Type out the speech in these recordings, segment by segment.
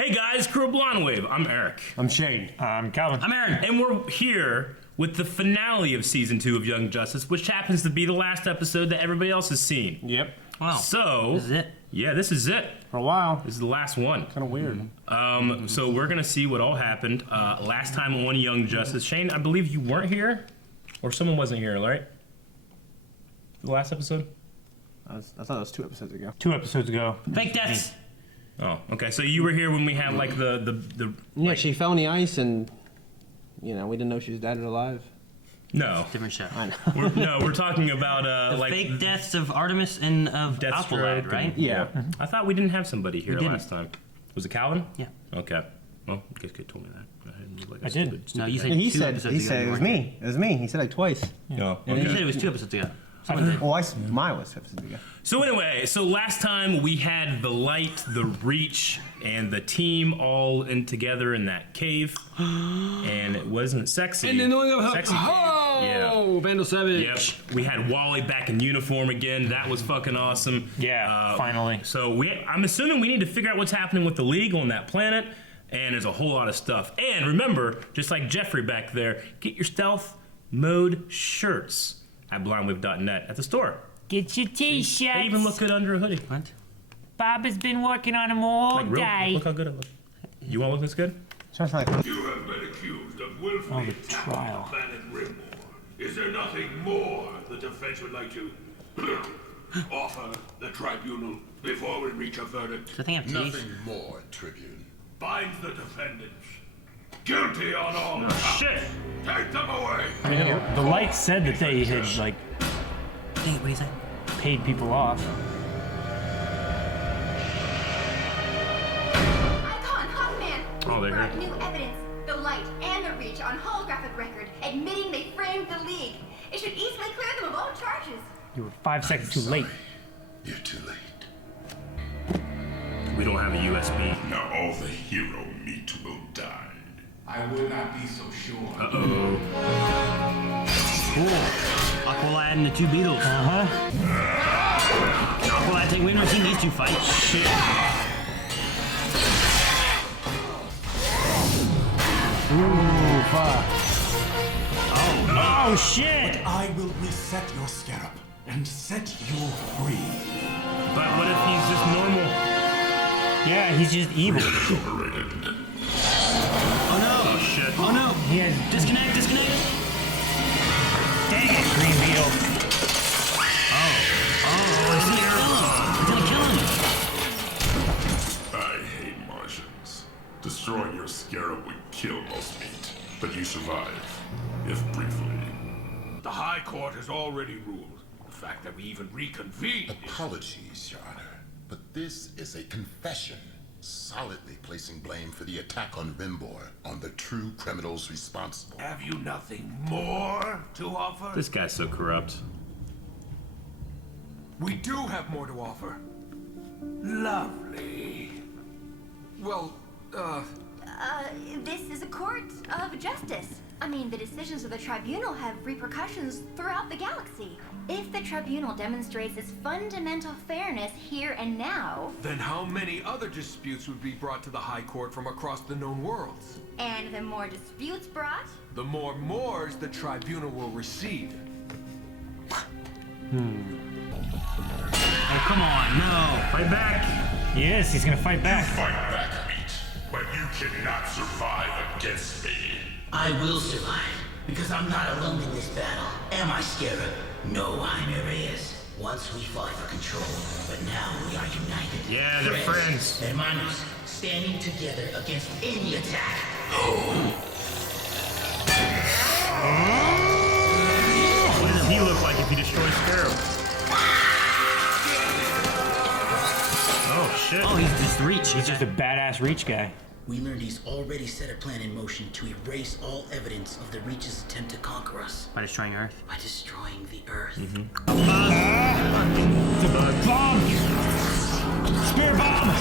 Hey guys, Crew of Blonde Wave. I'm Eric. I'm Shane. I'm Calvin. I'm Aaron. And we're here with the finale of Season 2 of Young Justice, which happens to be the last episode that everybody else has seen. Yep. Wow. So... This is it? Yeah, this is it. For a while. This is the last one. Kind of weird. So we're going to see what all happened last time on Young Justice. Shane, I believe you weren't here? Or someone wasn't here, right? The last episode? I thought it was 2 episodes ago. 2 episodes ago. Fake deaths. Oh, okay. So you were here when we had like the Yeah, she fell in the ice and, we didn't know she was dead or alive. No. Different show. I know. We're talking about The like fake deaths of Artemis and of Deathstroke, Aqualad, right? Yeah. I thought we didn't have somebody here didn't. last time. Was it Calvin? Yeah. Okay. Well, I guess you told me that. I didn't look like a I did. stupid No, you guy. said And he 2 said episodes ago. it you was weren't. me. It was me. He said it twice. No. You Okay. said it was 2 episodes ago. Someone did. Well, mine was 2 episodes ago. So anyway, last time we had the Light, the Reach, and the team all in together in that cave, and it wasn't sexy. And then sexy cave. Yeah. Vandal Savage. Yep. We had Wally back in uniform again. That was fucking awesome. Yeah, finally. So I'm assuming we need to figure out what's happening with the League on that planet, and there's a whole lot of stuff. And remember, just like Jeffrey back there, get your stealth mode shirts at blindwave.net at the store. Get your t-shirts. They even look good under a hoodie. What? Bob has been working on them all Like real, day. look how good it looks. You want to look this good? Sounds like You have been accused of willfully the attacking trial. the planet Rimmore. Is there nothing more the defense would like to offer the tribunal before we reach a verdict? So I think I have teeth. Nothing more, Tribune. Binds the defendants. Guilty on all counts. Shit! Take them away. I mean, the Light said that they had, like, Dang it, what do you say? paid people off. Icon, Hawkman! Oh, they brought heard. new evidence. The Light and the Reach on holographic record, admitting they framed the League. It should easily clear them of all charges. You were 5 seconds too late. You're too late. We don't have a USB. Now all the hero meat will die. I will not be so sure. Uh-oh. Cool. Aqualad and the 2 Beetles. Uh-huh. Aqualad take. We've never seen these 2 fight. Shit. Ooh, fuck. Oh, shit! I will reset your scarab and set you free. But what if he's just normal? Yeah, he's just evil. Oh no! Oh shit. Oh no! He has... Disconnect! Disconnect! Dang it, Green Beetle. It's gonna kill him! I hate Martians. Destroying your scarab would kill most meat, but you survive, if briefly. The High Court has already ruled. The fact that we even reconvened. Apologies, Your Honor, but this is a confession, solidly placing blame for the attack on Rimbor on the true criminals responsible. Have you nothing more to offer? This guy's so corrupt. We do have more to offer. Lovely. Well, This is a court of justice. I mean, the decisions of the tribunal have repercussions throughout the galaxy. If the tribunal demonstrates its fundamental fairness here and now, then how many other disputes would be brought to the High Court from across the known worlds? and the more disputes brought, The more mores the tribunal will receive. Oh come on! No! Fight back! Yes, he's gonna fight back. Fight back, meat, but you cannot survive against me. I will survive, because I'm not alone in this battle. Am I, Scarab? No, I never is. Once we fought for control, but now we are united. Yeah, they're friends. Hermanos, standing together against any attack. What does he look like if he destroys Scarab? Oh shit. Oh, he's just Reach. He's just a badass Reach guy. We learned he's already set a plan in motion to erase all evidence of the Reach's attempt to conquer us By destroying Earth. by destroying the Earth. Bomb! Spear bomb!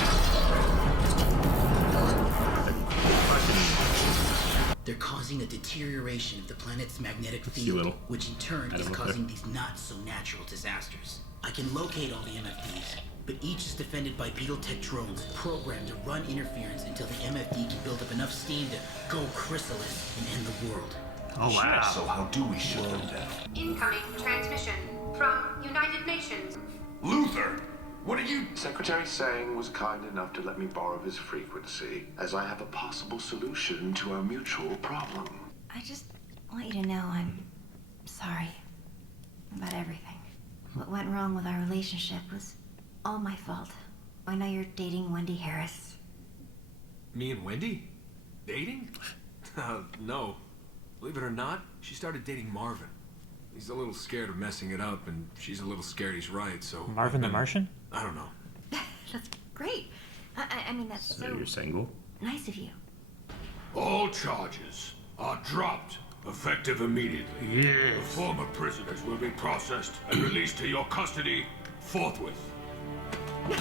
They're causing a deterioration of the planet's magnetic you, field, Little. which in turn Adam, is up causing there. these not-so-natural disasters. I can locate all the MFDs, but each is defended by Beetle Tech drones programmed to run interference until the MFD can build up enough steam to go chrysalis and end the world. Oh, wow. So how do we shut them down? Incoming transmission from United Nations. Luther! What are you... Secretary Sang was kind enough to let me borrow his frequency, as I have a possible solution to our mutual problem. I just want you to know I'm sorry about everything. What went wrong with our relationship was all my fault. I know you're dating Wendy Harris. Me and Wendy? Dating? No. Believe it or not, she started dating Marvin. He's a little scared of messing it up, and she's a little scared he's right, so... Marvin the Martian? I don't know. That's great. I mean, that's So you're single? nice of you. All charges are dropped, effective immediately. Yes. The former prisoners will be processed and released to your custody forthwith. We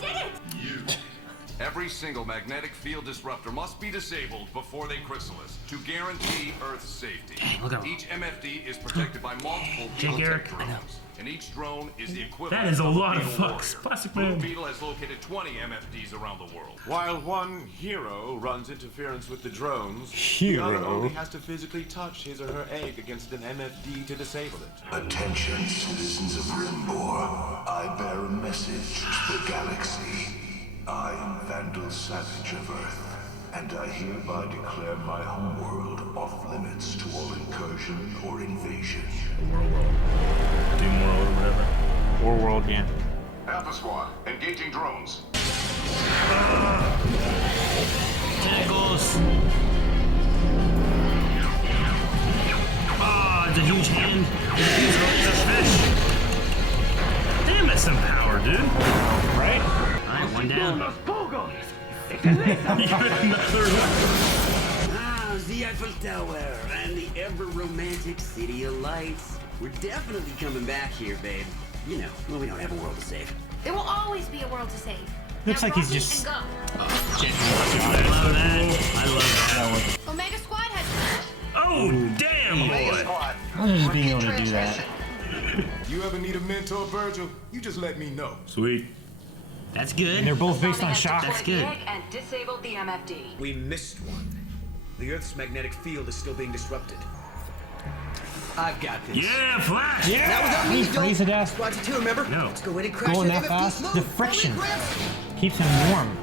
did it! Every single magnetic field disruptor must be disabled before they chrysalis to guarantee Earth's safety. Each MFD is protected by multiple Beetle Tech drones, and each drone is the equivalent That is a of lot of Beetle fucks. warrior. Plastic Blue Man. Beetle has located 20 MFDs around the world. While one hero runs interference with the drones, the other Hero? only has to physically touch his or her egg against an MFD to disable it. Attention, citizens of Rimbor. I bear a message to the galaxy. I am Vandal Savage of Earth, and I hereby declare my homeworld off limits to all incursion or invasion. Doom World or whatever. War World, yeah. Alpha Squad, engaging drones. Tentacles. Oh, it's a huge hand. Damn, that's some power, dude. Right? Alright, one down. Ah, the Eiffel Tower and the ever-romantic City of Lights. We're definitely coming back here, babe. You know, when we don't have a world to save. There will always be a world to save. Looks Now like he's rock it just- and go. I love that. Omega Squad has... Oh, damn, boy. I'm just being able to do that. You ever need a mentor, Virgil? You just let me know. Sweet. That's good. And they're both based on shock. That's good. And disabled the MFD. We missed one. The Earth's magnetic field is still being disrupted. I've got this. Yeah, Flash. Yeah! He's crazy ass. Squad 2, remember? No. Let's go in and crash Going that that MFD fast, smooth. the friction keeps him warm.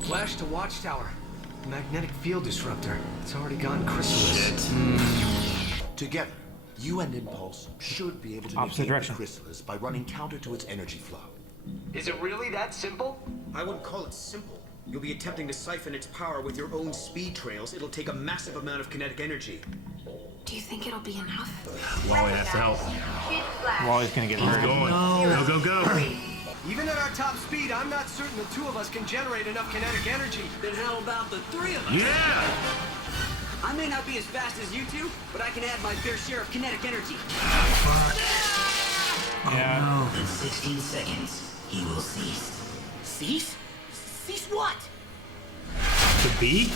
Flash to Watchtower. Magnetic field disruptor. It's already gone chrysalis. Together, you and Impulse should be able to Opposite negate direction. the chrysalis by running counter to its energy flow. Is it really that simple? I wouldn't call it simple. You'll be attempting to siphon its power with your own speed trails. It'll take a massive amount of kinetic energy. Do you think it'll be enough? Wally has to help. Wally's gonna get He's hurt. going. Go, go, go. Even at our top speed, I'm not certain the two of us can generate enough kinetic energy. Then how about the three of us? Yeah. I may not be as fast as you two, but I can add my fair share of kinetic energy. Yeah. In 16 seconds, he will cease. Cease? Cease what? The bee?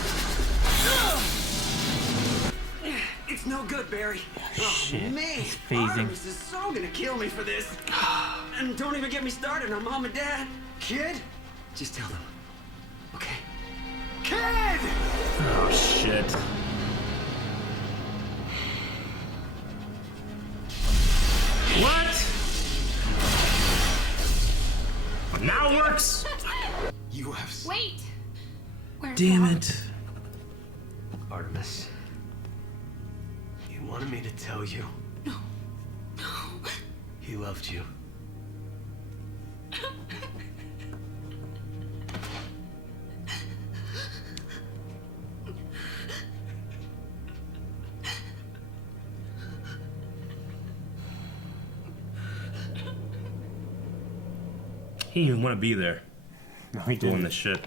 It's no good, Barry. Shit. Oh, man. He's phasing. Artemis is so gonna kill me for this. And don't even get me started on Mom and Dad. Kid? Just tell them. Okay? Kid! Oh, shit. What? Now it works. You have... Wait! Where's Damn Mom? it. Artemis. He wanted me to tell you. No. He loved you. He didn't even want to be there No, he doing didn't. this shit.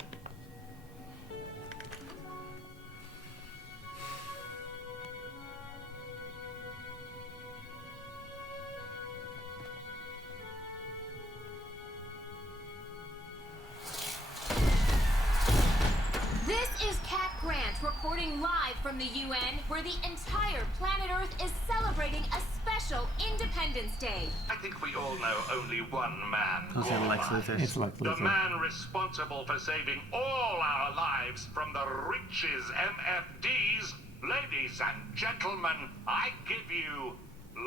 This is Cat Grant reporting live from the UN, where the entire planet Earth is celebrating a special special Independence Day. I think we all know only one man. I'll say Lex Luthor. It's Lex The Luthor. man responsible for saving all our lives from the riches MFDs. Ladies and gentlemen, I give you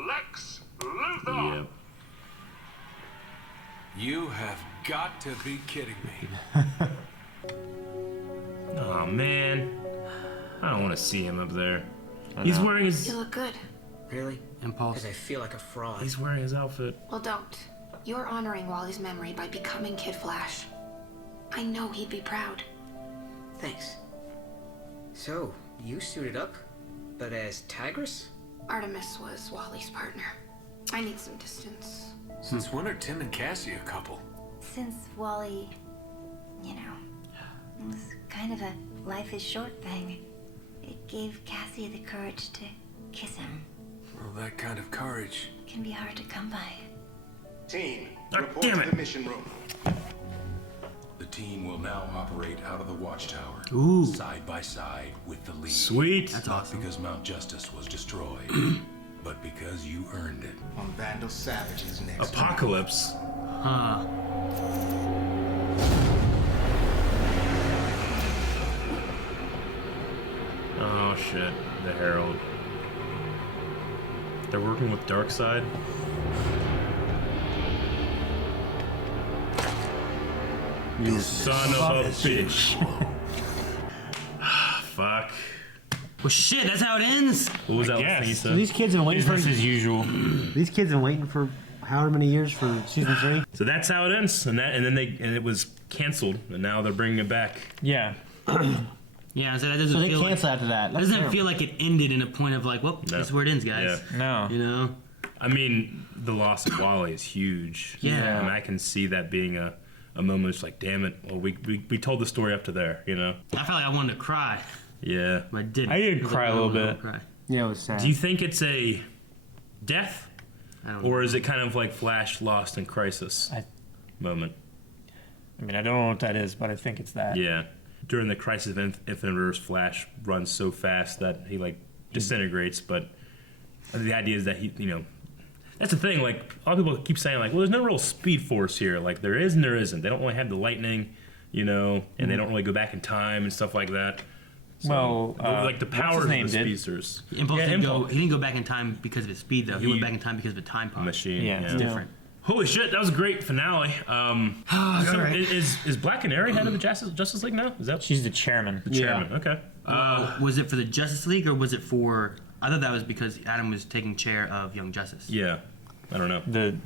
Lex Luthor. Yep. You have got to be kidding me. Oh man, I don't want to see him up there. He's wearing his. You look good. Really? Impulse. Because I feel like a fraud. He's wearing his outfit. Well, don't. You're honoring Wally's memory by becoming Kid Flash. I know he'd be proud. Thanks. So, you suited up, but as Tigress? Artemis was Wally's partner. I need some distance. Since when are Tim and Cassie a couple? Since Wally, it was kind of a life is short thing. It gave Cassie the courage to kiss him. Well, that kind of courage Can be hard to come by. Team, report to the mission room. The team will now operate out of the watchtower, side by side with the League. Sweet. That's awesome. Not because Mount Justice was destroyed, but because you earned it. On Vandal Savage's next. Apocalypse. Huh. Oh shit, the Herald. They're working with Darkseid. You son of a bitch. Fuck. Well, shit, that's how it ends. What was that Yes. thing you So said? these kids have been waiting for Business as usual. These kids have been waiting for however many years for season 3. So that's how it ends, and it was canceled, and now they're bringing it back. Yeah. Yeah, so that doesn't So they feel like, cancel after that. It That's doesn't terrible. feel like it ended in a point of like, well, No. this is where it ends, guys. Yeah. No. You know? I mean, the loss of Wally is huge. Yeah. And I can see that being a moment. It's like, damn it. Well, we told the story up to there, I felt like I wanted to cry, Yeah. but I didn't. I did It was cry like, a little I don't wanna bit. Cry. Yeah, it was sad. Do you think it's a death, I don't or know. is it kind of like Flash lost in Crisis moment? I mean, I don't know what that is, but I think it's that. Yeah. During the Crisis of Infinite Earths, Flash runs so fast that he disintegrates. But the idea is that he, that's the thing. Like, a lot of people keep saying, like, well, there's no real Speed Force here. Like, there is and there isn't. They don't really have the lightning, and they don't really go back in time and stuff like that. So, Well, like the what's his powers of the name did? speedsters. Impulse Yeah, he didn't go back in time because of his speed, though. He went back in time because of a time pod. Machine. Yeah. It's different. Holy shit, that was a great finale. It's all right. Is Black Canary head of the Justice League now? Is that She's the chairman. the chairman? Okay. Was it for the Justice League, or was it for... I thought that was because Adam was taking chair of Young Justice. Yeah. I don't know.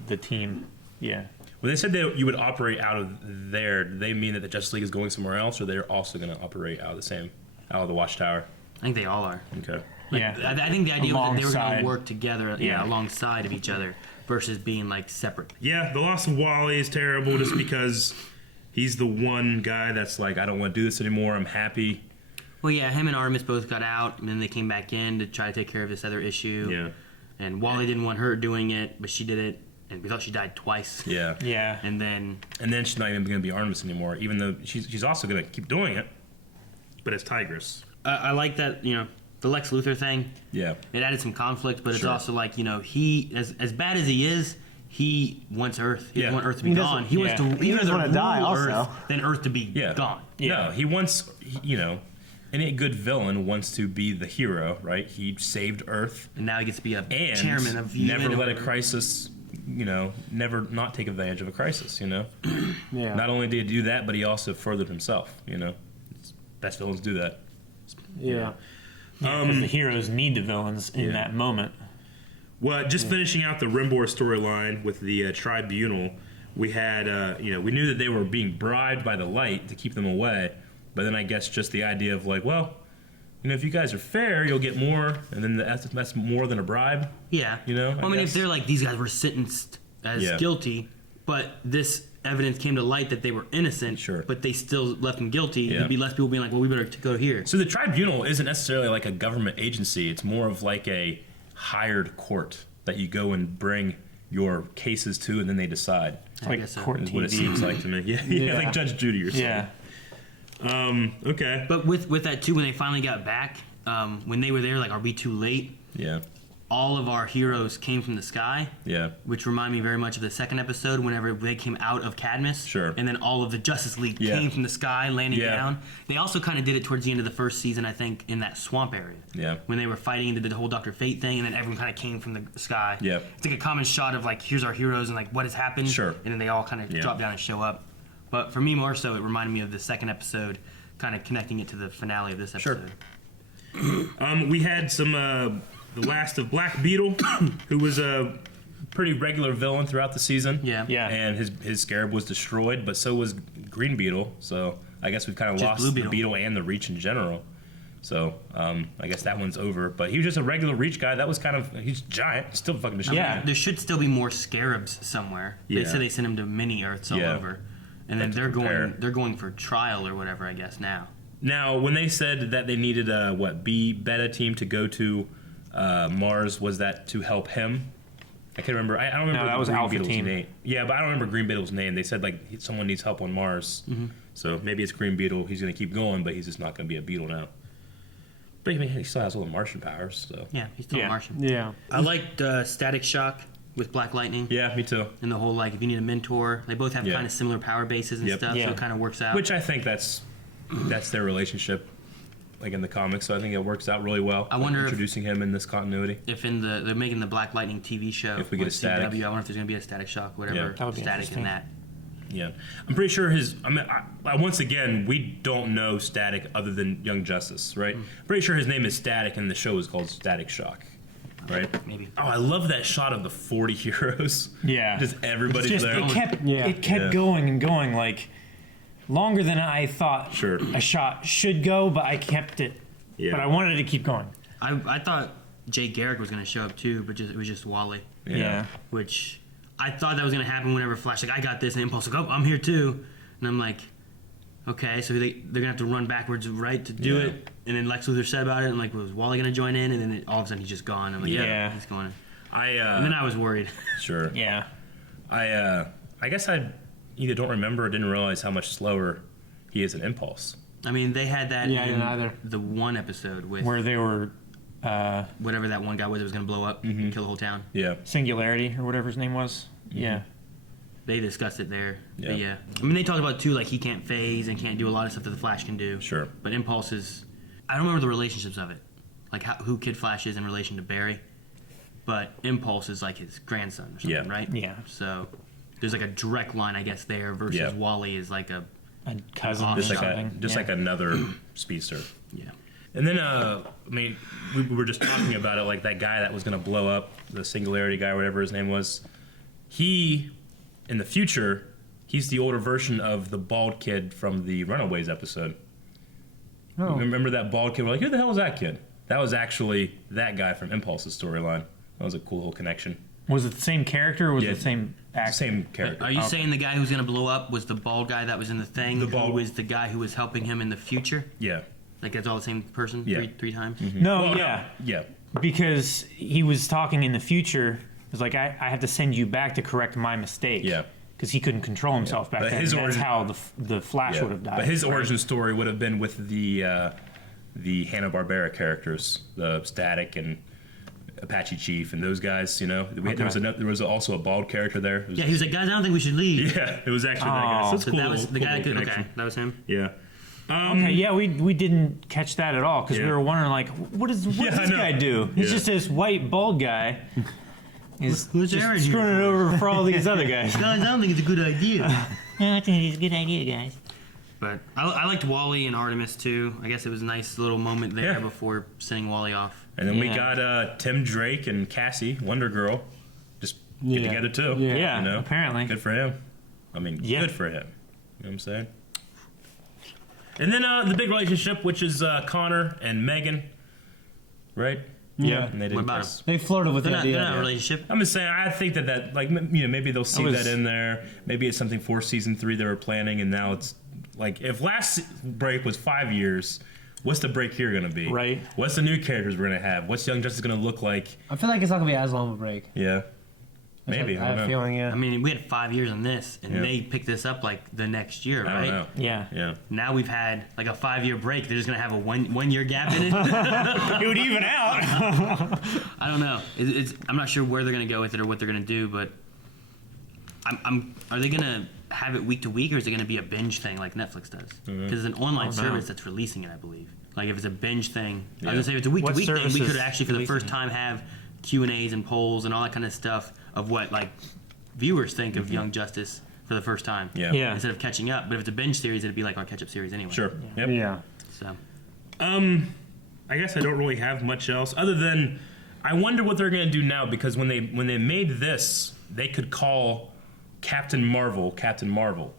The team. Yeah. When they said that you would operate out of there, do they mean that the Justice League is going somewhere else, or they're also going to operate out of the Watchtower? I think they all are. Okay. Yeah. I think the idea was that they were going Alongside. to work together, Yeah. alongside of each other, versus being separate. Yeah, the loss of Wally is terrible just because he's the one guy that's like, I don't want to do this anymore. I'm happy. Well, yeah, him and Artemis both got out, and then they came back in to try to take care of this other issue. Yeah. And Wally didn't want her doing it, but she did it, and we thought she died twice. Yeah. Yeah. And then she's not even going to be Artemis anymore, even though she's also going to keep doing it, but as Tigress. I like that, the Lex Luthor thing. Yeah. It added some conflict, but it's Sure. also he, as bad as he is, he wants Earth. He doesn't want Earth to be He gone. He wants to. He doesn't want to die. Earth Also, than Earth to be Yeah. gone. No, he wants, any good villain wants to be the hero, right? He saved Earth. And now he gets to be a And chairman of never UN or let a whatever. crisis, never not take advantage of a crisis, yeah. Not only did he do that, but he also furthered himself, Best villains do that. Yeah. Because the heroes need the villains in that moment. Well, just finishing out the Rimbor storyline with the tribunal, we had, we knew that they were being bribed by the light to keep them away, but then I guess just the idea of if you guys are fair, you'll get more, and then that's more than a bribe. Yeah. If they're these guys were sentenced as guilty, but this evidence came to light that they were innocent, but they still left them guilty, there'd be less people being well, we better go here. So the tribunal isn't necessarily like a government agency. It's more of like a hired court that you go and bring your cases to, and then they decide. It's like court is what it TV. seems like to me. Yeah, like Judge Judy or something. Yeah. Okay. But with that too, when they finally got back, when they were there, are we too late? Yeah. all of our heroes came from the sky. Yeah. Which remind me very much of the second episode whenever they came out of Cadmus. Sure. And then all of the Justice League came from the sky, landing down. They also kind of did it towards the end of the first season, I think, in that swamp area. Yeah. When they were fighting, they did the whole Dr. Fate thing, and then everyone kind of came from the sky. Yeah. It's like a common shot of like, here's our heroes and like what has happened. Sure. And then they all kind of drop down and show up. But for me, more so, it reminded me of the second episode, kind of connecting it to the finale of this episode. Sure. We had some the last of Black Beetle, who was a pretty regular villain throughout the season. Yeah. And his scarab was destroyed, but so was Green Beetle. So I guess we've kind of Just lost Blue the Beetle. Beetle and the Reach in general. So I guess that one's over. But he was just a regular Reach guy. That was kind of he's giant, still fucking giant. There should still be more scarabs somewhere. They said they sent him to mini Earths all over, and then they're going for trial or whatever, I guess now. Now, when they said that they needed a B beta team to go to Mars, was that to help him? I can't remember. I don't remember. No, that the was Green Alpha Beetle's team. name. Yeah, but I don't remember Green Beetle's name. They said like someone needs help on Mars, so maybe it's Green Beetle. He's going to keep going, but he's just not going to be a Beetle now. But I mean, he still has all the Martian powers. So Yeah, he's still a Martian. Yeah. I liked Static Shock with Black Lightning. Yeah, me too. And the whole like, if you need a mentor, they both have Yeah. kind of similar power bases and stuff, so it kind of works out. Which I think that's their relationship, like in the comics. So I think it works out really well. I wonder if- introducing him in this continuity. if they're making the Black Lightning TV show, If we get on a Static. CW, I wonder if there's going to be a Static Shock, whatever, Yeah. That would be Static in interesting. that. Yeah, I'm pretty sure once again, we don't know Static other than Young Justice, right? Pretty sure his name is Static, and the show is called Static Shock, right? Maybe. Oh, I love that shot of the 40 heroes. Yeah. Just everybody's It's just, there. it kept going and going, like longer than I thought a shot should go, but I kept it. Yeah. But I wanted to keep going. I thought Jay Garrick was going to show up too, but it was just Wally. Yeah. Which I thought that was going to happen whenever Flash, like, I got this, and Impulse, like, oh, I'm here too. And I'm like, okay, so they're going to have to run backwards, right, to do it. And then Lex Luthor said about it, and like, was Wally going to join in? And then all of a sudden he's just gone. I'm like, yeah, he's going. And then I was worried. Sure. Yeah. I guess I either don't remember or didn't realize how much slower he is in Impulse. I mean, they had that Yeah, I in didn't either. the one episode with Where they were whatever that one guy was that was going to blow up and kill the whole town. Yeah. Singularity or whatever his name was. Yeah. They discussed it there. Yeah. But yeah. I mean, they talked about too, like he can't phase and can't do a lot of stuff that the Flash can do. Sure. But Impulse is, I don't remember the relationships of it, like who Kid Flash is in relation to Barry. But Impulse is like his grandson or something, right? Yeah. So there's like a direct line, I guess, there versus Yeah. Wally is like a cousin off or Just something. like another speedster. Yeah. And then, I mean, we were just talking about it, like that guy that was going to blow up, the Singularity guy, whatever his name was. He, in the future, he's the older version of the bald kid from the Runaways episode. Oh. Remember that bald kid? We're like, who the hell was that kid? That was actually that guy from Impulse's storyline. That was a cool little connection. Was it the same character or was Yeah. it the same actor? Same character. Are you saying the guy who's going to blow up was the bald guy that was in the thing? The bald- who was the guy who was helping him in the future? Yeah. Like that's all the same person Yeah. three times? No, Well, yeah. Yeah. Because he was talking in the future. It was like, I have to send you back to correct my mistake. Yeah. Because he couldn't control himself back But then. his and that's origin- how the Flash Yeah. would have died. But his right? origin story would have been with the Hanna-Barbera characters, the Static and Apache Chief and those guys. You know, there was also a bald character there. It Yeah, he was like, guys, I don't think we should leave. Yeah, it was actually that guy. So it's So cool. that was the cool guy. little Okay, connection. that was him. Yeah. Okay, yeah, we didn't catch that at all because Yeah. we were wondering, like, what does I this know. guy do? He's Yeah. just this white bald guy. He's Who's just Aaron screwing here it over for all these other guys. Guys, I don't think it's a good idea. I think it's a good idea, guys. But I liked Wally and Artemis too. I guess it was a nice little moment there Yeah. before sending Wally off. And then we Yeah. got Tim Drake and Cassie, Wonder Girl, just get together too. Yeah, you know? apparently. Good for him. I mean, Yeah. good for him. You know what I'm saying? And then the big relationship, which is Connor and Megan, right? Yeah. And they didn't What about kiss. They flirted with They're the not, idea. they're not in a relationship. I'm just saying, I think that like, you know, maybe they'll see was- that in there. Maybe it's something for season 3 they were planning, and now it's like, if last break was 5 years, what's the break here going to be? Right. What's the new characters we're going to have? What's Young Justice going to look like? I feel like it's not gonna be as long of a break. Yeah. Maybe. I have a feeling, yeah. I mean, we had 5 years on this, and Yeah. they picked this up like the next year, I right? don't know. Yeah. Now we've had like a 5-year break. They're just gonna have a one year gap in it. It would even out. I don't know. I'm not sure where they're gonna go with it or what they're gonna do, but are they gonna have it week to week, or is it gonna be a binge thing like Netflix does? Because it's an online service that's releasing it, I believe. Like if it's a binge thing, I was gonna say if it's a week to week thing, we could actually for the first time have Q&As and polls and all that kind of stuff of what like viewers think of Young Justice for the first time. Yeah. Instead of catching up, but if it's a binge series, it'd be like our catch-up series anyway. Sure. Yep. Yeah. So. I guess I don't really have much else other than I wonder what they're gonna do now, because when they made this, they could call Captain Marvel,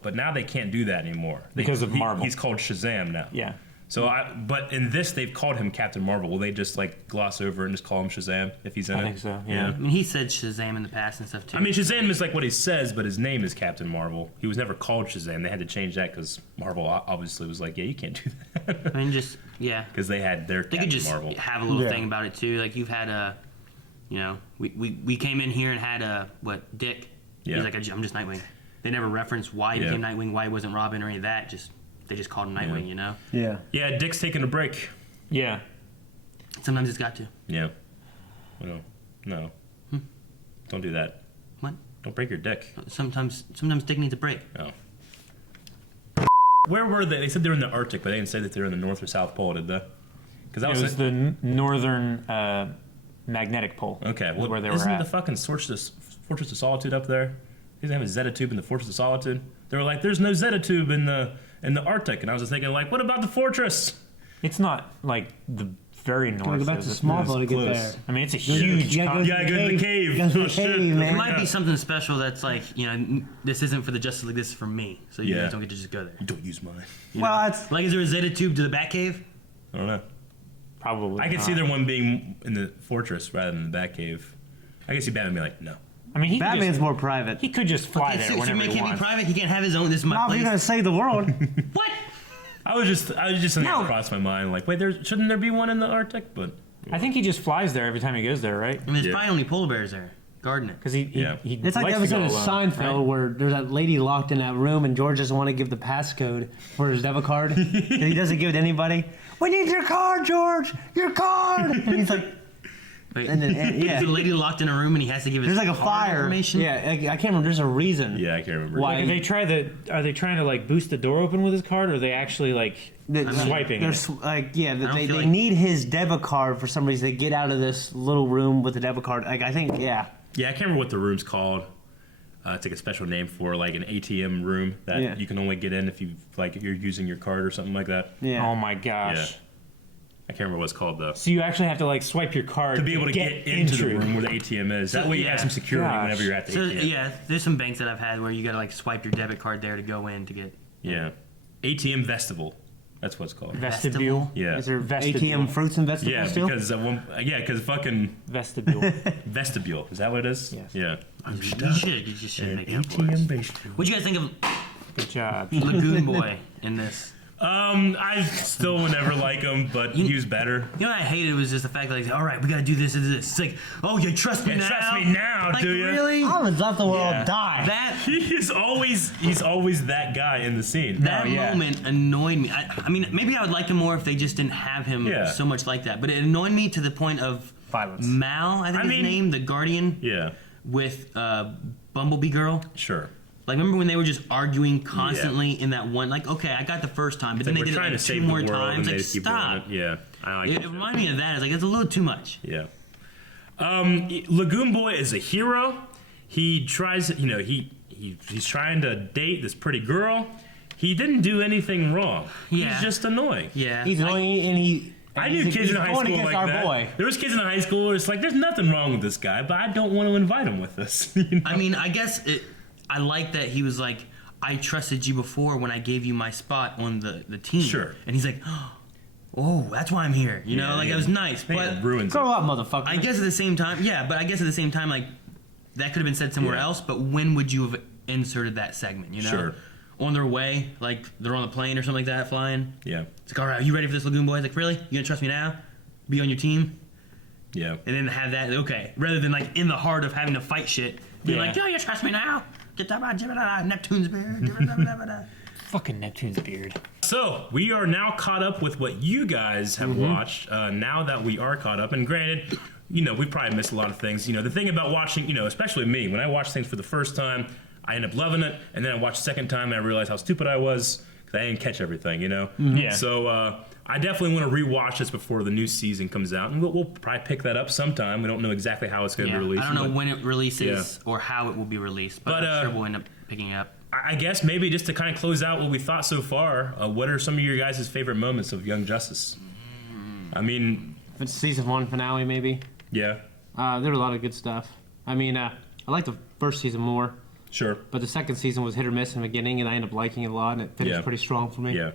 but now they can't do that anymore Because of Marvel. He's called Shazam now. Yeah. So but in this they've called him Captain Marvel. Will they just like gloss over and just call him Shazam if he's in it? I think so. Yeah. I mean, he said Shazam in the past and stuff too. I mean, Shazam is like what he says, but his name is Captain Marvel. He was never called Shazam. They had to change that because Marvel obviously was like, yeah, you can't do that. I mean, just because they had their They Captain could just Marvel. have a little thing about it too. Like you've had we came in here and had Dick. Yeah. He's like, I'm just Nightwing. They never referenced why he became Nightwing, why he wasn't Robin or any of that. They just called him Nightwing, you know? Yeah. Yeah, Dick's taking a break. Yeah. Sometimes it's got to. Yeah. Well, no. Don't do that. What? Don't break your dick. Sometimes Dick needs a break. Oh. Where were they? They said they were in the Arctic, but they didn't say that they were in the North or South Pole, did they? Because It was the northern magnetic pole. Okay, well, where they were isn't at. the fucking Fortress of Solitude up there? He doesn't have a Zeta tube in the Fortress of Solitude. They were like, "There's no Zeta tube in the Arctic," and I was just thinking, like, what about the fortress? It's not like the very north. Gotta go back to Smallville to get there. I mean, it's a huge. You gotta go to the cave. Oh, Go to the cave, man. It might be something special that's like, this isn't for the Justice League, this is for me. So you guys don't get to just go there. You don't use mine. Well, it's like, is there a Zeta tube to the Batcave? I don't know. Probably. I could see there one being in the fortress rather than the Batcave. I could see Batman being like, no. I mean, Batman's more private. He could just fly there whenever Superman he can't wants. be private. He can't have his own. This is my No, if place. you're gonna save the world. What? I was just something that crossed my mind. Like, wait, shouldn't there be one in the Arctic? But I think he just flies there every time he goes there, right? I mean, there's probably only polar bears there. Guarding it. Because he It's like the likes to episode go of alone, Seinfeld right? where there's that lady locked in that room and George doesn't want to give the passcode for his debit card. And he doesn't give it to anybody. We need your card, George! Your card! And he's like... Wait, And then, is the lady locked in a room and he has to give his There's like a card fire. information? Yeah, I can't remember. There's a reason. yeah, I can't remember. Why? Like, are they trying to like boost the door open with his card, or are they actually like swiping? They're it? they feel like- need his debit card for some reason to get out of this little room with the debit card. Like I think, yeah. Yeah, I can't remember what the room's called. It's like a special name for like an ATM room that you can only get in if you're using your card or something like that. Yeah. Oh my gosh. Yeah. I can't remember what it's called though. So you actually have to like swipe your card To be able to get into the room where the ATM is. That way you yeah. have some security Gosh. whenever you're at the So, ATM. yeah, there's some banks that I've had where you gotta like swipe your debit card there to go in to get. Yeah. ATM vestibule. That's what it's called. Vestibule. Yeah. Is there Vestibule. ATM fruits and vegetables Yeah, still? because fucking Vestibule. vestibule. Is that what it is? Yes. Yeah. You just should make up ATM words. vestibule. What'd you guys think of Good job. Lagoon Boy in this? I still would never like him, but he was better. You know what I hated was just the fact that, like, all right, we gotta do this and this. It's like, oh, you trust me Yeah, now? trust me now, like, do ya? Really? I would let the world Yeah. die. That He's always that guy in the scene. that moment annoyed me. I mean, maybe I would like him more if they just didn't have him Yeah. so much like that. But it annoyed me to the point of Violence. Mal, I think his name, the Guardian, Yeah. with Bumblebee Girl. Sure. Like, remember when they were just arguing constantly in that one? Like, okay, I got the first time, but It's then like they we're did it trying like to two save more the world times. and they Like, just keep doing stop. it. Yeah. I like It reminded me of that. It's like, it's a little too much. Yeah. Lagoon Boy is a hero. He tries, he's trying to date this pretty girl. He didn't do anything wrong. Yeah. He's just annoying. Yeah. He's annoying and he. I knew he's- kids he's in high going school against like our that. boy. There was kids in high school where it's like, there's nothing wrong with this guy, but I don't want to invite him with us. You know? I mean, I guess I like that he was like, I trusted you before when I gave you my spot on the team. Sure. And he's like, oh, that's why I'm here. You know, Yeah, like, yeah. it was nice. Yeah, But it ruins Grow it. up, motherfucker. I guess at the same time, like, that could have been said somewhere Yeah. else, but when would you have inserted that segment, you know? Sure. On their way, like, they're on a plane or something like that, flying. Yeah. It's like, all right, are you ready for this, Lagoon Boy? It's like, really? You gonna trust me now? Be on your team? Yeah. And then have that, okay, rather than, like, in the heart of having to fight shit, Being like, "Oh, you trust me now? Get that Neptune's beard." Fucking Neptune's beard. So we are now caught up with what you guys have watched. Now that we are caught up, and granted, we probably missed a lot of things. The thing about watching, especially me, when I watch things for the first time, I end up loving it, and then I watch the second time and I realize how stupid I was because I didn't catch everything. Yeah. So I definitely want to rewatch this before the new season comes out, and we'll probably pick that up sometime. We don't know exactly how it's going to be released. I don't know when it releases or how it will be released, but I'm sure we'll end up picking it up. I guess maybe just to kind of close out what we thought so far, what are some of your guys' favorite moments of Young Justice? I mean, if it's season 1 finale, maybe. Yeah. There were a lot of good stuff. I mean, I like the first season more. Sure. But the second season was hit or miss in the beginning, and I ended up liking it a lot, and it finished pretty strong for me. Yeah.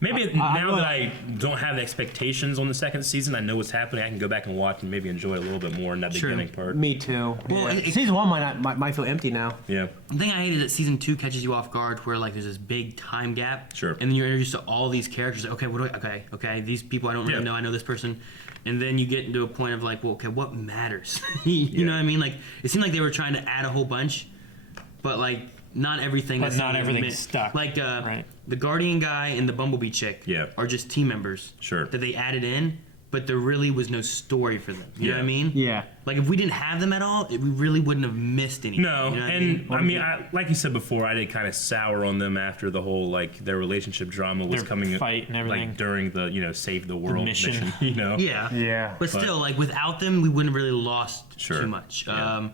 Maybe now that I don't have the expectations on the second season, I know what's happening, I can go back and watch and maybe enjoy it a little bit more in that beginning part. Me too. Well, season 1 might feel empty now. Yeah. The thing I hate is that season 2 catches you off guard, where like there's this big time gap. Sure. And then you're introduced to all these characters. Like, okay, these people I don't really know. I know this person. And then you get into a point of like, well, okay, what matters? you know what I mean? Like, it seemed like they were trying to add a whole bunch, but like not everything. But not everything's stuck. Like the Guardian guy and the Bumblebee chick are just team members. Sure. That they added in, but there really was no story for them. You know what I mean? Yeah. Like if we didn't have them at all, we really wouldn't have missed anything. No, you know and what I mean, like you said before, I did kind of sour on them after the whole like their relationship drama was Their coming fight and everything. like during the save the world mission. Yeah. But still, like without them, we wouldn't have really lost too much. Yeah.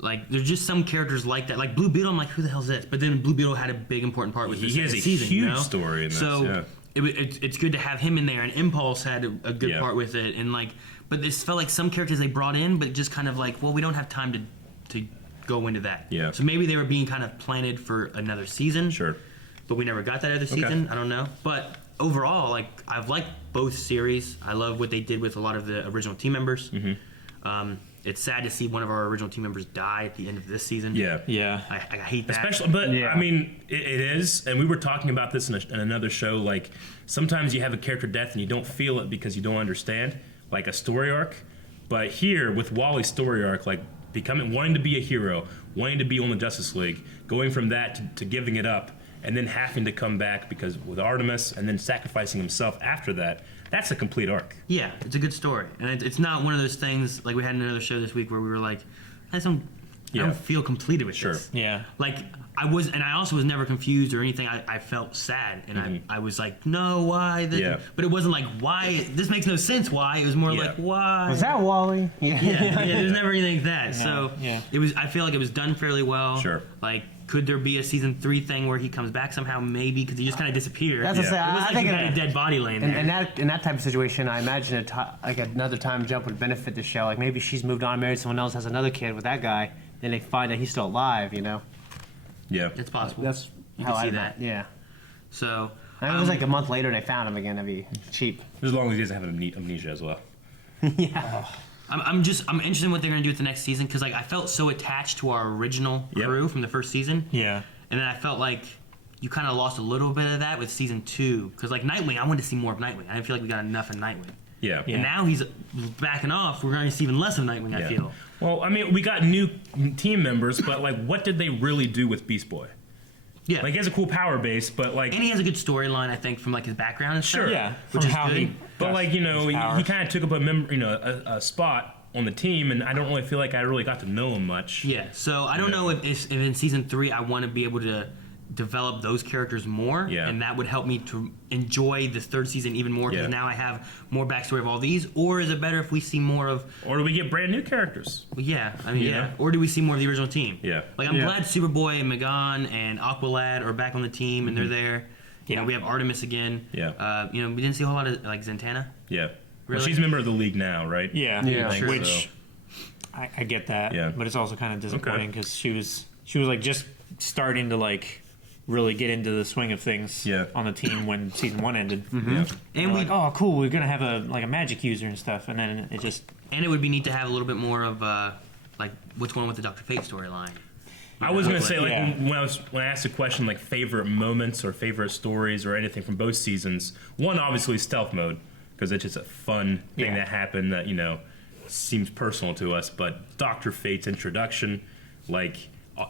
Like there's just some characters like that. Like Blue Beetle, I'm like, who the hell's this? But then Blue Beetle had a big important part with this He has a season, huge story in this. So it's good to have him in there. And Impulse had a good part with it. And like, but this felt like some characters they brought in, but just kind of like, well, we don't have time to go into that. Yeah. So maybe they were being kind of planted for another season. Sure. But we never got that other season. I don't know. But overall, like I've liked both series. I love what they did with a lot of the original team members. It's sad to see one of our original team members die at the end of this season. Yeah. I hate that. Especially, but I mean, it is, and we were talking about this in another show. Like sometimes you have a character death and you don't feel it because you don't understand, like a story arc. But here with Wally's story arc, like wanting to be a hero, wanting to be on the Justice League, going from that to giving it up, and then having to come back because with Artemis, and then sacrificing himself after that. That's a complete arc. Yeah, it's a good story, and it's not one of those things like we had in another show this week where we were like, I don't feel completed with this. Yeah. Like I was, and I also was never confused or anything. I felt sad, and I was like, no, why? But it wasn't like why. This makes no sense. Why? It was more like why? Was that Wally? There's never anything like that. So yeah. it was. I feel like it was done fairly well. Sure. Like. Could there be a season 3 thing where he comes back somehow? Maybe because he just kind of disappeared. That's what I say. It was like he had a dead body laying there. In that type of situation, I imagine like another time jump would benefit the show. Like maybe she's moved on, married someone else, has another kid with that guy. Then they find that he's still alive. Yeah, it's possible. That's you how can see I that. Yeah. So it was like a month later, and they found him again. That'd be cheap. As long as he doesn't have amnesia as well. Yeah. I'm interested in what they're gonna do with the next season because like I felt so attached to our original crew from the first season. Yeah. And then I felt like you kind of lost a little bit of that with season 2 because like Nightwing, I wanted to see more of Nightwing. I didn't feel like we got enough of Nightwing. Yeah. And now he's backing off. We're going to see even less of Nightwing. I feel. Well, I mean, we got new team members, but like, what did they really do with Beast Boy? Yeah. Like he has a cool power base, but like, and he has a good storyline, I think, from like his background and stuff. Sure. Yeah. Which is how good. But like he kind of took up a spot on the team, and I don't really feel like I really got to know him much. Yeah, so I don't know if in season 3 I want to be able to develop those characters more, and that would help me to enjoy the third season even more because now I have more backstory of all these. Or is it better if we see more of? Or do we get brand new characters? Well, I mean, Or do we see more of the original team? Yeah. Like I'm glad Superboy and Megan and Aqualad are back on the team and they're there. Yeah, we have Artemis again. Yeah. We didn't see a whole lot of like Zatanna. Yeah. Really? Well, she's a member of the league now, right? Yeah. Sure. Which I get that. Yeah. But it's also kind of disappointing because she was like just starting to like really get into the swing of things on the team when season 1 ended. And we like, oh cool, we're gonna have a magic user and stuff, and then it just. And it would be neat to have a little bit more of like what's going on with the Dr. Fate storyline. I was gonna say when I asked the question like favorite moments or favorite stories or anything from both seasons. One obviously stealth mode because it's just a fun thing that happened that seems personal to us. But Dr. Fate's introduction Like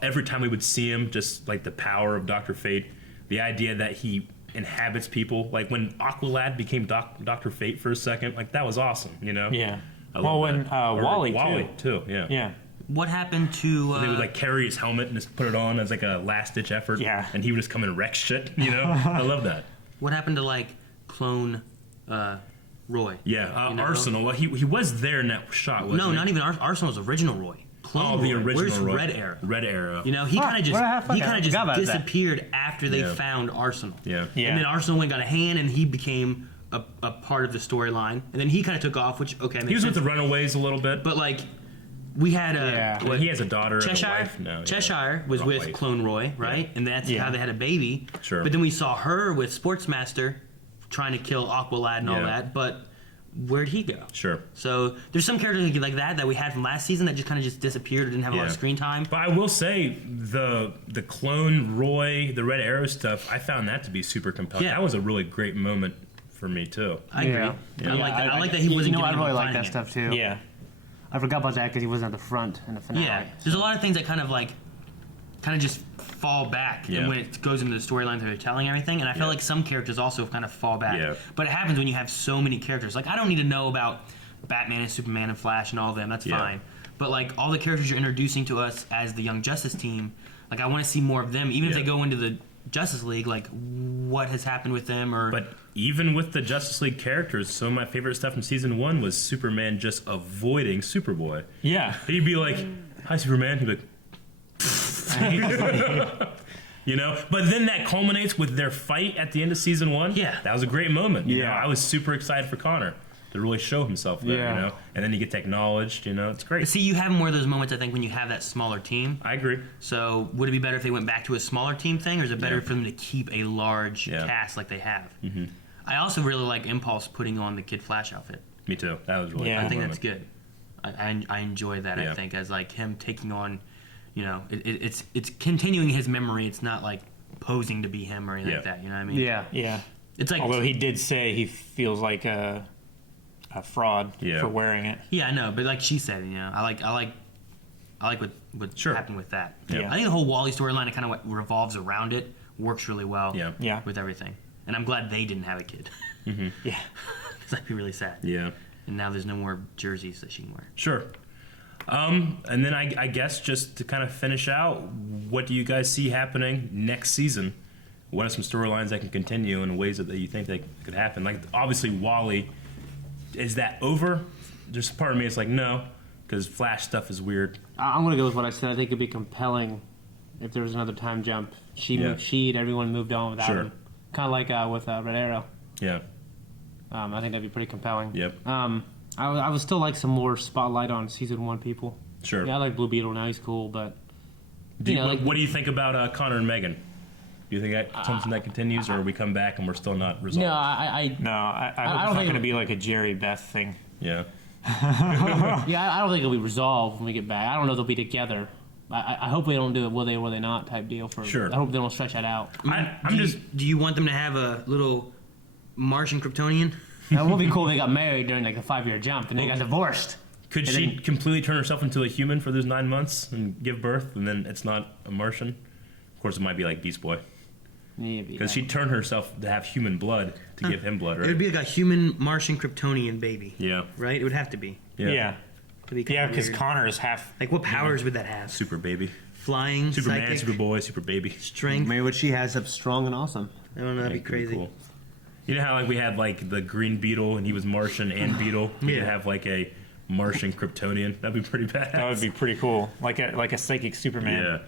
every time we would see him, just like the power of Dr. Fate, the idea that he inhabits people. Like when Aqualad became Dr. Fate for a second, like that was awesome, you know? Yeah. I Well, love when that. Wally too, yeah. Yeah. What happened to? They would like carry his helmet and just put it on as like a last ditch effort. Yeah. And he would just come and wreck shit, you know? I love that. What happened to like clone Roy? Yeah, You know? Arsenal. Well, he was there in that shot, wasn't No, he? not even Arsenal's original Roy. Clone the Roy. original Where's Roy. Red Arrow? Red Arrow. You know, he kind of just forgot about that. disappeared after they Yeah. found Arsenal. Yeah. Yeah. And then Arsenal went and got a hand, and he became a part of the storyline. And then he kind of took off, which makes He was sense. with the Runaways a little bit. But like, we had Well, he has a daughter and a Cheshire. wife now. yeah. Cheshire was Wrong with wife. Clone Roy, right? And that's Yeah. how they had a baby. Sure. But then we saw her with Sportsmaster trying to kill Aqualad and all Yeah. that. But where'd he go? Sure. So there's some characters like that we had from last season that just kind of just disappeared or didn't have a lot of Yeah. screen time. But I will say the clone Roy, the Red Arrow stuff, I found that to be super compelling. Yeah. That was a really great moment for me too. I agree. Yeah. I like that. I like that he wasn't. I giving really him like a that fighting stuff too. Yeah. I forgot about that because he wasn't at the front in the finale. Yeah, there's a lot of things that kind of just fall back Yeah. and when it goes into the storyline that they're telling everything. And I feel Yeah. like some characters also kind of fall back. Yeah. But it happens when you have so many characters. Like I don't need to know about Batman and Superman and Flash and all of them. That's Yeah. fine. But like all the characters you're introducing to us as the Young Justice team, like I want to see more of them. Even if Yeah. they go into the Justice League, like what has happened with them or. But even with the Justice League characters, some of my favorite stuff from season 1 was Superman just avoiding Superboy. Yeah. He'd be like, "Hi, Superman." He'd be like, you know. But then that culminates with their fight at the end of season 1. Yeah. that was a great moment. You know, Yeah. I was super excited for Connor to really show himself there. Yeah. You know, and then he gets acknowledged. You know, it's great. See, you have more of those moments, I think, when you have that smaller team. I agree. So, would it be better if they went back to a smaller team thing, or is it better Yeah. for them to keep a large Yeah. cast like they have? Mm-hmm. I also really like Impulse putting on the Kid Flash outfit. Me too. That was really. Yeah. cool I think moment. that's good. I enjoy that. Yeah. I think as like him taking on, you know, it's continuing his memory. It's not like posing to be him or anything like Yeah. that. You know what I mean? Yeah. Yeah. It's like Although he did say he feels like a fraud Yeah. for wearing it. yeah, I know, but like she said, you know, I like what Sure. happened with that. Yeah. I think the whole Wally storyline and kind of what revolves around it works really well. Yeah. Yeah. With everything, and I'm glad they didn't have a kid. Yeah. Because that'd be really sad. Yeah. And now there's no more jerseys that she can wear. Sure. And then I guess just to kind of finish out, what do you guys see happening next season? What are some storylines that can continue in ways that you think they could happen? Like, obviously, Wally, is that over? There's a part of me that's like, no, because Flash stuff is weird. I'm going to go with what I said. I think it'd be compelling if there was another time jump. Yeah. Everyone moved on without Sure. him. Kind of like with Red Arrow. Yeah. I think that'd be pretty compelling. Yep. I would still like some more spotlight on season 1 people. Sure. Yeah, I like Blue Beetle now. He's cool, but What do you think about Connor and Megan? Do you think that's something that continues, or we come back and we're still not resolved? no, I No, I I hope don't it's not think going to be like a Jerry Beth thing. Yeah. yeah, I don't think it'll be resolved when we get back. I don't know if they'll be together. I hope they don't do it will they not type deal for. Sure. I hope they don't stretch that out. Do you want them to have a little Martian Kryptonian? That would be cool. If they got married during like the 5-year jump, and they got divorced. Could And she then- completely turn herself into a human for those 9 months and give birth, and then it's not a Martian? Of course, it might be like Beast Boy. Maybe. Because she'd turn herself to have human blood to give him blood, It right? would be like a human Martian Kryptonian baby. Yeah. Right? It would have to be. Yeah. Yeah. It'd be kinda Yeah, because weird. Connor is half. Like, what powers would that have? Super baby. Flying, Superman, psychic, Superboy, Super baby. strength. Maybe what she has up strong and awesome. I don't know. That'd be crazy. Cool. You know how like we had like the Green Beetle and he was Martian and Beetle? We Yeah. could have like a Martian Kryptonian. That'd be pretty bad. That would be pretty cool. Like a psychic Superman. Yeah.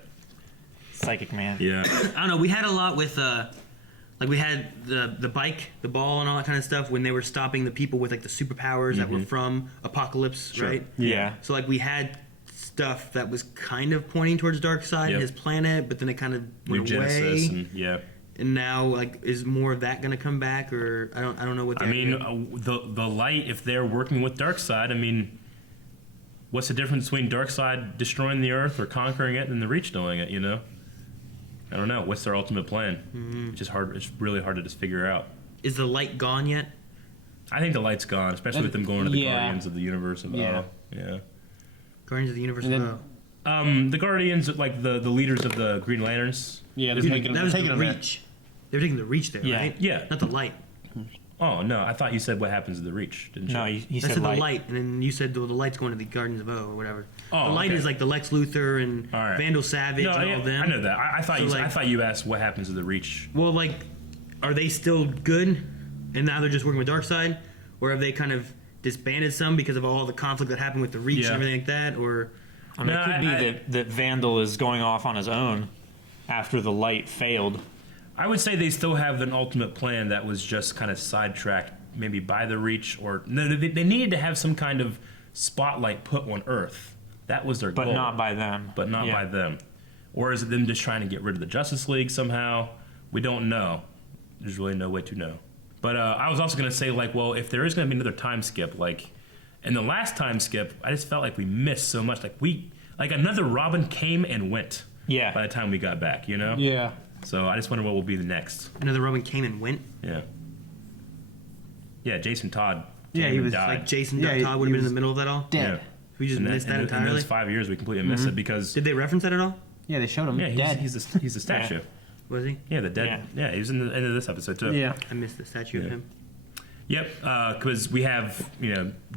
Psychic man. Yeah. I don't know. We had a lot with like we had the bike, the ball, and all that kind of stuff when they were stopping the people with like the superpowers that were from Apocalypse, Sure. right? Yeah. So like we had stuff that was kind of pointing towards Darkseid, Yep. his planet, but then it kind of New went Genesis away. and yeah. And now, like, is more of that going to come back, or I don't know what. I mean, the light. If they're working with Darkseid, I mean, what's the difference between Darkseid destroying the Earth or conquering it, and the Reach doing it? You know, I don't know. What's their ultimate plan? It's just hard. It's really hard to just figure out. Is the light gone yet? I think the light's gone, especially with them going to the Yeah. Guardians of the Universe. Yeah. Yeah. Guardians of the Universe. And then- Oh. The Guardians, like the leaders of the Green Lanterns. Yeah, they're taking that was taking the them there. Reach. They were taking the Reach there, right? Yeah. Not the Light. Oh no, I thought you said what happens to the Reach, didn't you? No, he I said said light. the Light, and then you said the Light's going to the Guardians of O or whatever. Oh, the Light okay. is like the Lex Luthor and All right. Vandal Savage No, and yeah, all them. I know that. I thought So, you. like- I thought you asked what happens to the Reach. Well, like, are they still good, and now they're just working with Darkseid, or have they kind of disbanded some because of all the conflict that happened with the Reach and everything like that? Or I mean, it could be that Vandal is going off on his own after the Light failed. I would say they still have an ultimate plan that was just kind of sidetracked, maybe by the Reach, or no, they needed to have some kind of spotlight put on Earth. That was their But goal. not by them. But not Yeah. by them. Or is it them just trying to get rid of the Justice League somehow? We don't know. There's really no way to know. But I was also going to say, like, well, if there is going to be another time skip, like, in the last time skip, I just felt like we missed so much. Like another Robin came and went. Yeah. By the time we got back, you know? Yeah. So I just wonder what will be the next. another Robin came and went? Yeah. Yeah, Jason Todd. Yeah, came he and was died. like Jason Todd would have been in the middle of that all. Yeah. We just missed that in entirely. those 5 years, we completely missed it because. Did they reference that at all? Yeah, they showed him Yeah, dead. he's a statue. Yeah. Was he? Yeah, the dead. Yeah. He was in the end of this episode too. Yeah. I missed the statue of him. Yep, because we have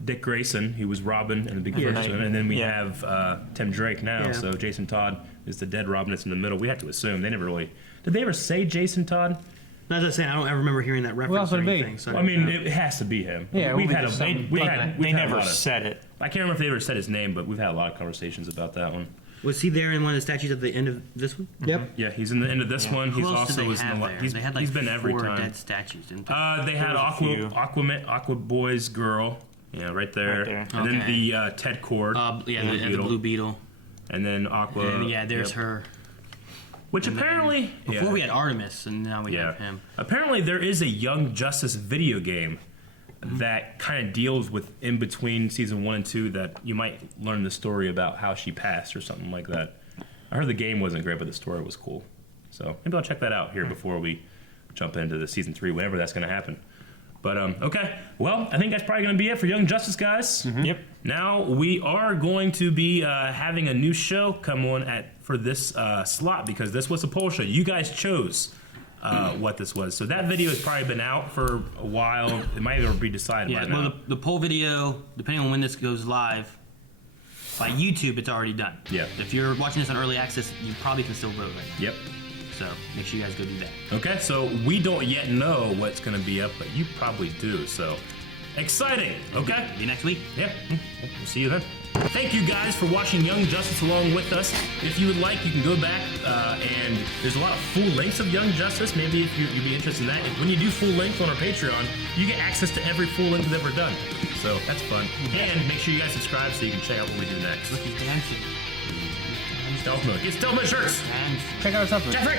Dick Grayson, he was Robin in the big first one, and then we have Tim Drake now. Yeah. So Jason Todd is the dead Robin that's in the middle. We have to assume they never really did they ever say Jason Todd? No, as I was saying, I don't ever remember hearing that reference or anything. So I mean, it has to be him. Yeah, we've we had just a some- we've like had that. we've They had a never lot of- said it. I can't remember if they ever said his name, but we've had a lot of conversations about that one. Was he there in one of the statues at the end of this one? Yep. Yeah, he's in the end of this one. Who He's else also did they was in have the there? he's, They had like he's been every 4 time. dead statues, didn't they? They had Aqua Boy's girl. Yeah, right there. Right there. And then Okay. the Ted Cord. the Blue Beetle. And then Aqua. And yeah, there's her. Which And then apparently. before we had Artemis, and now we have him. Apparently, there is a Young Justice video game that kind of deals with in between season 1 and 2 that you might learn the story about how she passed or something like that. I heard the game wasn't great, but the story was cool. So maybe I'll check that out here before we jump into the season 3, whenever that's going to happen. But okay, well, I think that's probably going to be it for Young Justice, guys. Yep. Now we are going to be having a new show come on for this slot because this was a poll show. You guys chose what this was, so that video has probably been out for a while. It might even be decided by now. Well, the poll video, depending on when this goes live, by YouTube, it's already done. Yeah. If you're watching this on early access, you probably can still vote right now. Yep. So make sure you guys go do that. Okay, so we don't yet know what's going to be up, but you probably do. So exciting. Okay. See you next week. Yeah. We'll see you then. Thank you guys for watching Young Justice along with us. If you would like, you can go back and there's a lot of full lengths of Young Justice. Maybe if you'd be interested in that. When you do full length on our Patreon, you get access to every full length we've ever done. So that's fun. And make sure you guys subscribe so you can check out what we do next. Look, he's dancing. Stealth mode. Get stealth mode shirts. Check out something. Jeffrey!